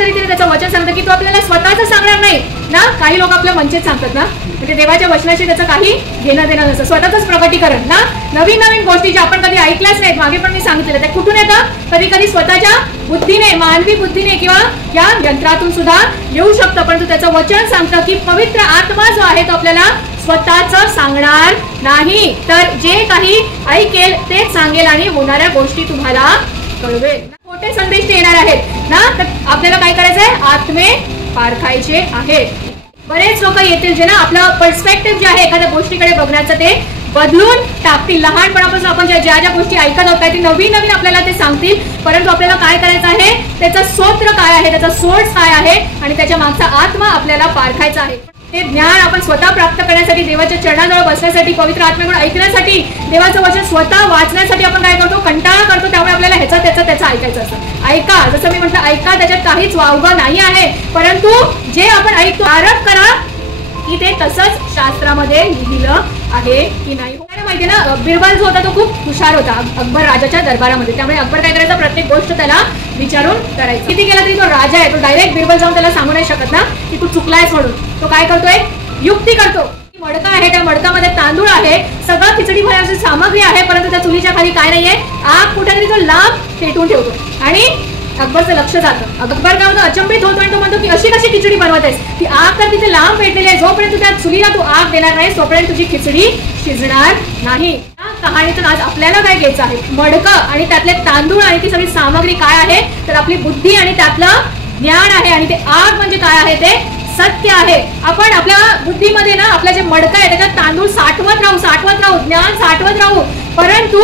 स्पष्ट रीतीने त्याचं वचन सांगतं की तो आपल्याला स्वतःच सांगणार नाही ना. काही लोक आपल्या मनचेच सांगतात ना, म्हणजे देवाच्या वचनाशी त्याचं काही घेणं देणं नसतं, स्वतःच प्रकटीकरण ना. नवीन नवीन गोष्टी ज्या आपण कधी ऐकल्याच नाहीत, मागे पण मी सांगितलेलं, ते कुठून येतं? कधी कधी स्वतःच्या बुद्धीने, मानवी बुद्धीने किंवा या यंत्रातून सुद्धा येऊ शकतं. परंतु त्याचं वचन सांगतं की पवित्र आत्मा जो आहे तो आपल्याला स्वतःच सांगणार नाही, तर जे काही ऐकेल तेच सांगेल आणि होणाऱ्या गोष्टी तुम्हाला कळवेल. खोटे संदेश ते येणार आहेत ना, तर आपल्याला काय करायचंय? आत्मे पारखायचे आहेत. बरेच लोक येतील जे ना आपलं पर्स्पेक्टिव्ह जे आहे एखाद्या गोष्टीकडे बघण्याचं ते बदलून टाकतील. लहानपणापासून आपण ज्या ज्या गोष्टी ऐकत होत ते नवीन नवीन आपल्याला ते सांगतील, परंतु आपल्याला काय करायचं आहे? त्याचा स्रोत काय आहे, त्याचा सोर्स काय आहे आणि त्याच्या मागचा आत्मा आपल्याला पारखायचा आहे. ते ज्ञान आपण स्वतः प्राप्त करण्यासाठी, देवाच्या चरणाजवळ बसण्यासाठी, पवित्र आत्म्याकडून ऐकण्यासाठी, देवाचं वचन स्वतः वाचण्यासाठी आपण काय करतो? कंटाळा करतो. त्यामुळे आपल्याला त्याचं ऐकायचं असतं. ऐका, जसं मी म्हटलं, ऐका, त्याच्यात काहीच वावगं नाही आहे, परंतु जे आपण ऐकतो आरोप करा की ते तसंच शास्त्रामध्ये लिहिलं आहे की नाही. माहिती ना, बिरबल जो होता तो खूप हुशार होता अकबर राजाच्या दरबारामध्ये. त्यामुळे अकबर काय करायचा? प्रत्येक गोष्ट त्याला विचारून करायचं. किती केला तरी तो राजा आहे, तो डायरेक्ट बिरबल जाऊन त्याला सांगू नाही शकत ना की तू चुकलायस म्हणून. तो काय करतोय? युक्ती करतो. मडका आहे, त्या मडकामध्ये तांदूळ आहे, सगळं खिचडी भरण्याची सामग्री आहे, परंतु त्या चुलीच्या खाली काय नाहीये? आग कुठेतरी तो लांब पेटून ठेवतो आणि अकबरचं लक्ष जातं. अकबर काय होतं? अचंबित होतो आणि तो म्हणतो की अशी कशी खिचडी बनवत आहेस? ती आग तर तिथे लांब पेटलेली आहे, जोपर्यंत त्या चुलीला तू आग देणार नाही तोपर्यंत तुझी खिचडी शिजणार नाही. कहाणीतून आज आपल्याला काय घ्यायचं आहे? मडकं आणि त्यातले तांदूळ आणि ती सगळी सामग्री काय आहे? तर आपली बुद्धी आणि त्यातलं ज्ञान आहे. आणि ते आग म्हणजे काय आहे? ते सत्य आहे. आपण आपल्या बुद्धीमध्ये ना आपलं जे मडकं आहे त्याच्यात तांदूळ साठवत राहू, ज्ञान साठवत राहू, परंतु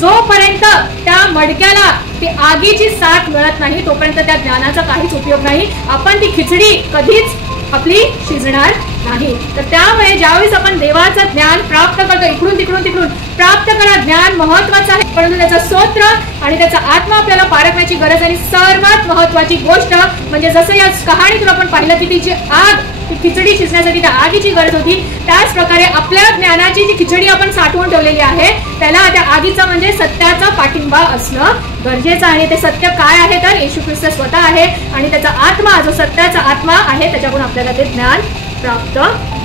जोपर्यंत त्या मडक्याला ती आगीची साथ मिळत नाही तोपर्यंत त्या ज्ञानाचा काहीच उपयोग नाही. आपण ती खिचडी कधीच आपली शिजणार नाही. तर त्यामुळे ज्यावेळेस आपण देवाचं ज्ञान प्राप्त करतो, इकडून तिकडून प्राप्त करा. ज्ञान महत्वाचं आहे, परंतु त्याचा स्तोत्र आणि त्याचा आत्मा आपल्याला पारखण्याची गरज. आणि सर्वात महत्वाची गोष्ट म्हणजे जसं या कहाणीतून आपण पाहिलं की तिची आग, ती खिचडी शिजण्यासाठी त्या आगीची गरज होती, त्याच प्रकारे आपल्या ज्ञानाची जी खिचडी आपण साठवून ठेवलेली आहे त्याला त्या आगीचा म्हणजे सत्याचा पाठिंबा असणं गरजेचं आहे. ते सत्य काय आहे? तर येशू ख्रिस्त स्वतः आहे आणि त्याचा आत्मा, जो सत्याचा आत्मा आहे, त्याच्याकडून आपल्याला ते ज्ञान प्राप्त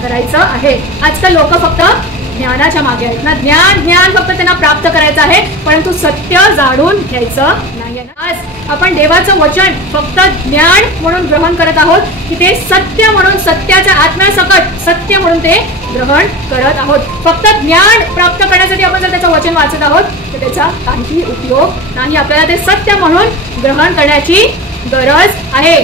करायचं आहे. आजकाल लोक फक्त ज्ञानाच्या मागे आहेत ना, ज्ञान फक्त त्यांना प्राप्त करायचं आहे, परंतु सत्य जाणून घ्यायचं नाहीये. आज आपण देवाचं वचन फक्त ज्ञान म्हणून ग्रहण करत आहोत की ते सत्य म्हणून, सत्याच्या आत्म्यासकट सत्य म्हणून ते ग्रहण करत आहोत. फक्त ज्ञान प्राप्त करण्यासाठी आपण जर त्याचं वचन वाचत आहोत तर त्याचा काही उपयोग नाही. आपल्याला ते सत्य म्हणून ग्रहण करण्याची गरज आहे.